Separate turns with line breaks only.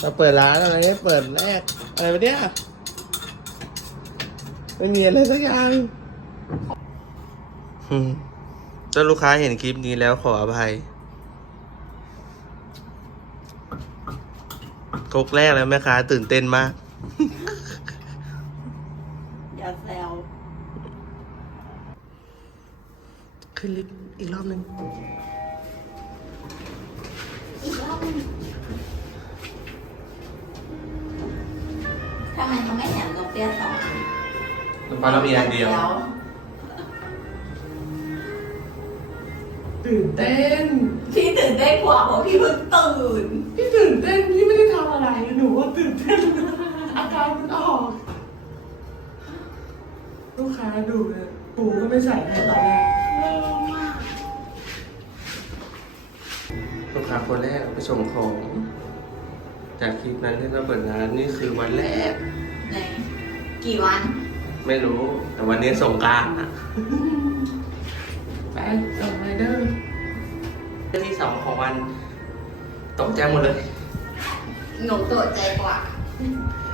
เราเปิดร้านอะไรเปิดแรกอะไรวะเนี่ยไม่มีอะไรสักอย่างอืมถ้าลูกค้าเห็นคลิปนี้แล้วขออภัยกกแรกแล้วแม่ค้าตื่นเต้นมาก
อย่าแซว
ขึ้นลิฟต์อีกรอบหนึ่ง
อีกรอบหนึ่ง ทำไมเขาไม่แถมนกเปี้ยสองอัน
เพราะเรามีอันเดียว
ตื่นเต้น
พี่ตื่นเต้นกว่าเพราะพี่เพิ่งตื่น
พี่ตื่นเต้นพี่ไม่ได้ทำอะไรหนูว่าตื่นเต้นอาการมันออก ลูกค้าดูเลยปูก็ไม่ใส่ให้ตอนแรก
ลูกค้าคนแรกไปส่งของ จากคลิปนั้นที่เราเปิดร้านนี่คือวันแรก
ในกี่วัน
ไม่รู้ แต่วันนี้ส่งกรารอะ
ไปส่งไรเดอร์
ที่สองของวันตกใจหมดเลย
หนูตกใจกว่า
เ